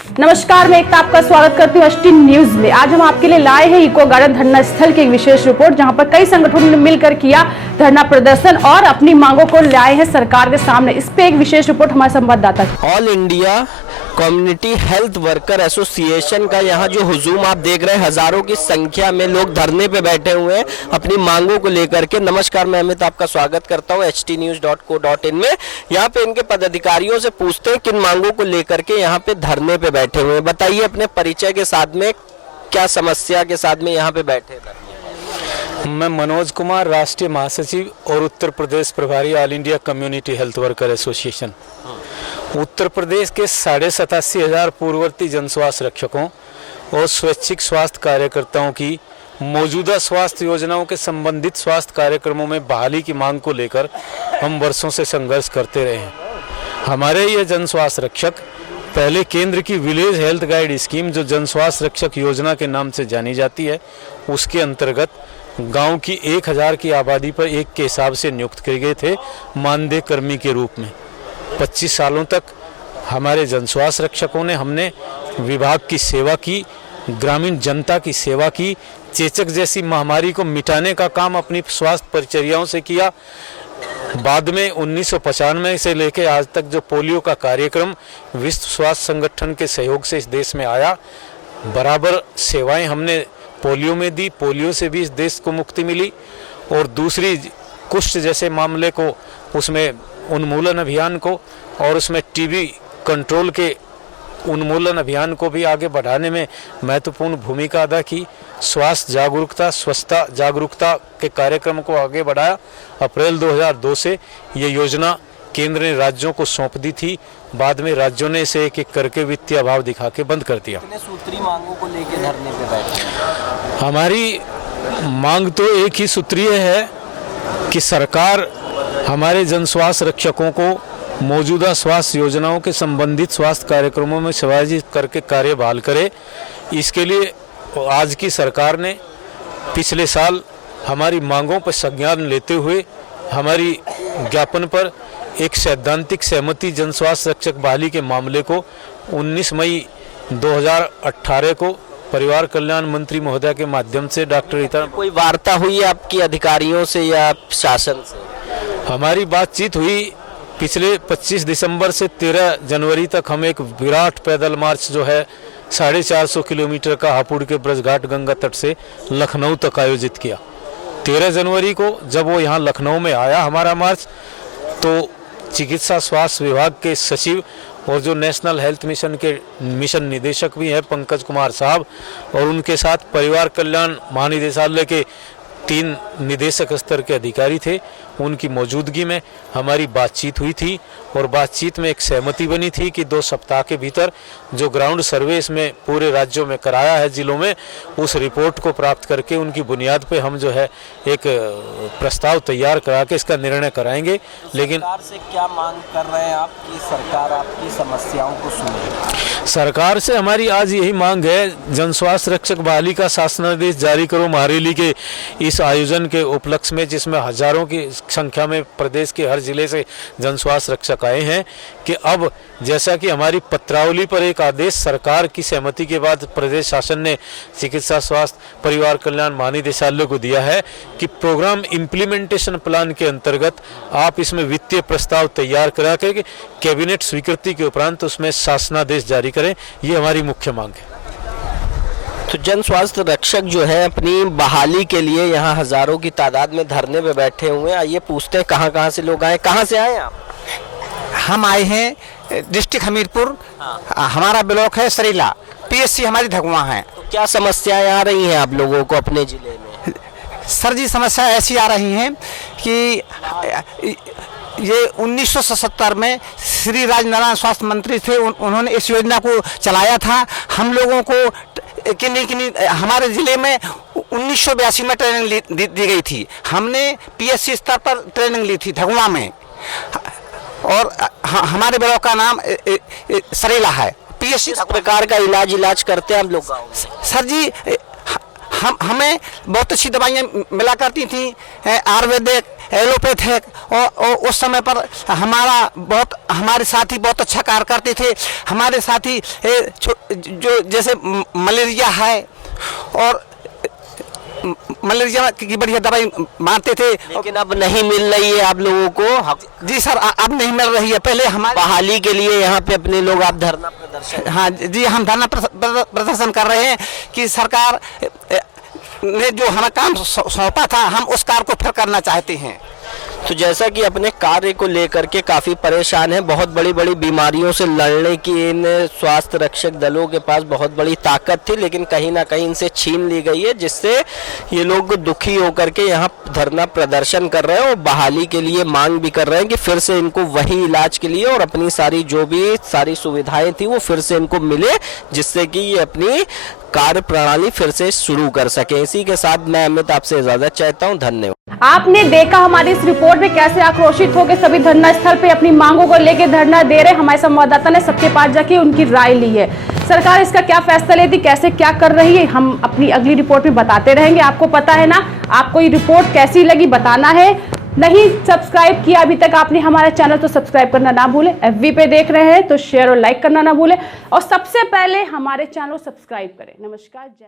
नमस्कार, मैं एकता आपका स्वागत करती हूँ एचटी न्यूज में। आज हम आपके लिए लाए हैं इको गार्डन धरना स्थल की एक विशेष रिपोर्ट, जहां पर कई संगठनों ने मिलकर किया धरना प्रदर्शन और अपनी मांगों को लाए हैं सरकार के सामने। इस पे एक विशेष रिपोर्ट हमारे संवाददाता की। All India community health worker association का यहाँ जो हुजूम आप देख रहे हैं, हजारों की संख्या में लोग धरने पे बैठे हुए हैं अपनी मांगों को लेकर के। नमस्कार, मैं अमित आपका स्वागत करता हूँ htnews.co.in में। यहाँ पे इनके पदाधिकारियों से पूछते हैं किन मांगों को लेकर के यहाँ पे धरने पे बैठे हुए हैं। बताइए अपने परिचय के साथ में, क्या समस्या के साथ में यहाँ पे बैठे हैं? मैं मनोज कुमार, राष्ट्रीय महासचिव और उत्तर प्रदेश प्रभारी all India community health worker association. Uttar Pradesh के 87,500 पूर्ववर्ती जनस्वास्थ्य रक्षकों और स्वैच्छिक स्वास्थ्य कार्यकर्ताओं की मौजूदा स्वास्थ्य योजनाओं के संबंधित स्वास्थ्य कार्यक्रमों में बहाली की मांग को लेकर हम वर्षों से संघर्ष करते रहे हैं। हमारे ये जनस्वास्थ्य रक्षक पहले केंद्र की विलेज हेल्थ गाइड स्कीम, जो जनस्वास्थ्य रक्षक योजना के नाम से जानी जाती है, उसके अंतर्गत गांव की 1000 की आबादी पर एक के हिसाब से नियुक्त किए गए थे मानदेय कर्मी के रूप में। 25 सालों तक हमारे जनस्वास्थ्य रक्षकों ने हमने विभाग की सेवा की, ग्रामीण जनता की सेवा की, चेचक जैसी महामारी को मिटाने का काम अपनी स्वास्थ्य परिचर्याओं से किया। बाद में 1995 से लेकर आज तक जो पोलियो का कार्यक्रम विश्व स्वास्थ्य संगठन के सहयोग से इस देश में आया, बराबर सेवाएं हमने पोलियो में दी। पोलियो से भी इस देश को मुक्ति मिली। और दूसरी कुष्ठ जैसे मामले को, उसमें उन्मूलन अभियान को, और उसमें टीबी कंट्रोल के उन्मूलन अभियान को भी आगे बढ़ाने में महत्वपूर्ण भूमिका अदा की। स्वास्थ्य जागरूकता, स्वच्छता जागरूकता के कार्यक्रम को आगे बढ़ाया। अप्रैल 2002 से ये योजना केंद्र ने राज्यों को सौंप दी थी। बाद में राज्यों ने इसे एक एक करके वित्तीय अभाव दिखा के बंद कर दिया। सूत्री मांगों को लेकर धरने पे बैठे। हमारी मांग तो एक ही सूत्रीय है कि सरकार हमारे जनस्वास्थ्य रक्षकों को मौजूदा स्वास्थ्य योजनाओं के संबंधित स्वास्थ्य कार्यक्रमों में समायोजित करके कार्य बहाल करे। इसके लिए आज की सरकार ने पिछले साल हमारी मांगों पर संज्ञान लेते हुए हमारी ज्ञापन पर एक सैद्धांतिक सहमति जनस्वास्थ्य रक्षक बहाली के मामले को 19 मई 2018 को परिवार कल्याण मंत्री महोदय के माध्यम से डॉक्टर रीता। कोई वार्ता हुई है आपकी अधिकारियों से या शासन से? हमारी बातचीत हुई। पिछले 25 दिसंबर से 13 जनवरी तक हम एक विराट पैदल मार्च जो है 450 किलोमीटर का हापुड़ के ब्रजघाट गंगा तट से लखनऊ तक आयोजित किया। 13 जनवरी को जब वो यहाँ लखनऊ में आया हमारा मार्च, तो चिकित्सा स्वास्थ्य विभाग के सचिव और जो नेशनल हेल्थ मिशन के मिशन निदेशक भी हैं पंकज कुमार साहब, और उनके साथ परिवार कल्याण महानिदेशालय के 3 निदेशक स्तर के अधिकारी थे, उनकी मौजूदगी में हमारी बातचीत हुई थी। और बातचीत में एक सहमति बनी थी कि 2 सप्ताह के भीतर जो ग्राउंड सर्वे इसमें पूरे राज्यों में कराया है, जिलों में, उस रिपोर्ट को प्राप्त करके उनकी बुनियाद पे हम जो है एक प्रस्ताव तैयार करा के इसका निर्णय कराएंगे। लेकिन सरकार से क्या मांग कर रहे हैं आप कि सरकार आपकी समस्याओं को सुने? सरकार से हमारी आज यही मांग है, जनस्वास्थ्य रक्षक बहाली का शासनादेश जारी करो। महारेली के इस आयोजन के उपलक्ष्य में, जिसमें हजारों की संख्या में प्रदेश के हर जिले से जनस्वास्थ्य रक्षक आए हैं, कि अब जैसा कि हमारी पत्रावली पर एक आदेश सरकार की सहमति के बाद प्रदेश शासन ने चिकित्सा स्वास्थ्य परिवार कल्याण महानिदेशालय को दिया है कि प्रोग्राम इम्प्लीमेंटेशन प्लान के अंतर्गत आप इसमें वित्तीय प्रस्ताव तैयार करा के कैबिनेट स्वीकृति के उपरांत उसमें शासनादेश जारी करें। ये हमारी मुख्य मांग है। तो जन स्वास्थ्य रक्षक जो है अपनी बहाली के लिए यहाँ हजारों की तादाद में धरने पे बैठे हुए हैं। आइए पूछते हैं कहाँ से लोग आए। कहाँ से आए आप? हम आए हैं डिस्ट्रिक्ट हमीरपुर। हमारा ब्लॉक है सरीला, पीएससी हमारी धगवा है। तो क्या समस्याएं आ रही हैं आप लोगों को अपने जिले में? सर जी, समस्या ऐसी आ रही हैं कि ये 1977 में श्री राजनारायण स्वास्थ्य मंत्री थे, उन्होंने इस योजना को चलाया था। हम लोगों को किन्हीं हमारे ज़िले में 1982 में ट्रेनिंग दी गई थी। हमने पीएससी स्तर पर ट्रेनिंग ली थी धगवा में, और हमारे ब्लॉक का नाम सरेला है। पीएससी किस प्रकार का इलाज करते हैं हम लोग? सर जी, हमें बहुत अच्छी दवाइयाँ मिला करती थी, आयुर्वेदिक, एलोपैथिक, और उस समय पर हमारे साथी बहुत अच्छा कार्य करते थे। हमारे साथी जो जैसे मलेरिया है और मलेरिया की बढ़िया दवाई मारते थे, लेकिन अब नहीं मिल रही है आप लोगों को। जी सर, अब नहीं मिल रही है। पहले हमारे बहाली के लिए यहाँ पे अपने लोग आप धरना प्रदर्शन। हाँ जी, हम धरना प्रदर्शन कर रहे हैं कि सरकार ने जो हमें काम सौंपा था, हम उस कार्य को फिर करना चाहते हैं। तो जैसा कि अपने कार्य को लेकर के काफ़ी परेशान हैं, बहुत बड़ी बड़ी बीमारियों से लड़ने की इन स्वास्थ्य रक्षक दलों के पास बहुत बड़ी ताकत थी, लेकिन कहीं ना कहीं इनसे छीन ली गई है, जिससे ये लोग दुखी होकर के यहाँ धरना प्रदर्शन कर रहे हैं और बहाली के लिए मांग भी कर रहे हैं कि फिर से इनको वही इलाज के लिए और अपनी सारी जो भी सारी सुविधाएं थी वो फिर से इनको मिले, जिससे कि ये अपनी कार्य प्रणाली फिर से शुरू कर सके। इसी के साथ मैं अमित आपसे इजाजत चाहता हूं। धन्यवाद। आपने देखा हमारी इस रिपोर्ट में कैसे आक्रोशित होकर सभी धरना स्थल पे अपनी मांगों को लेकर धरना दे रहे। हमारे संवाददाता ने सबके पास जाके उनकी राय ली है। सरकार इसका क्या फैसला लेती, कैसे क्या कर रही है, हम अपनी अगली रिपोर्ट में बताते रहेंगे। आपको पता है ना, आपको ये रिपोर्ट कैसी लगी बताना है। नहीं सब्सक्राइब किया अभी तक आपने हमारा चैनल तो सब्सक्राइब करना ना भूलें। FB पे देख रहे हैं तो शेयर और लाइक करना ना भूलें और सबसे पहले हमारे चैनल को सब्सक्राइब करें। नमस्कार, जय।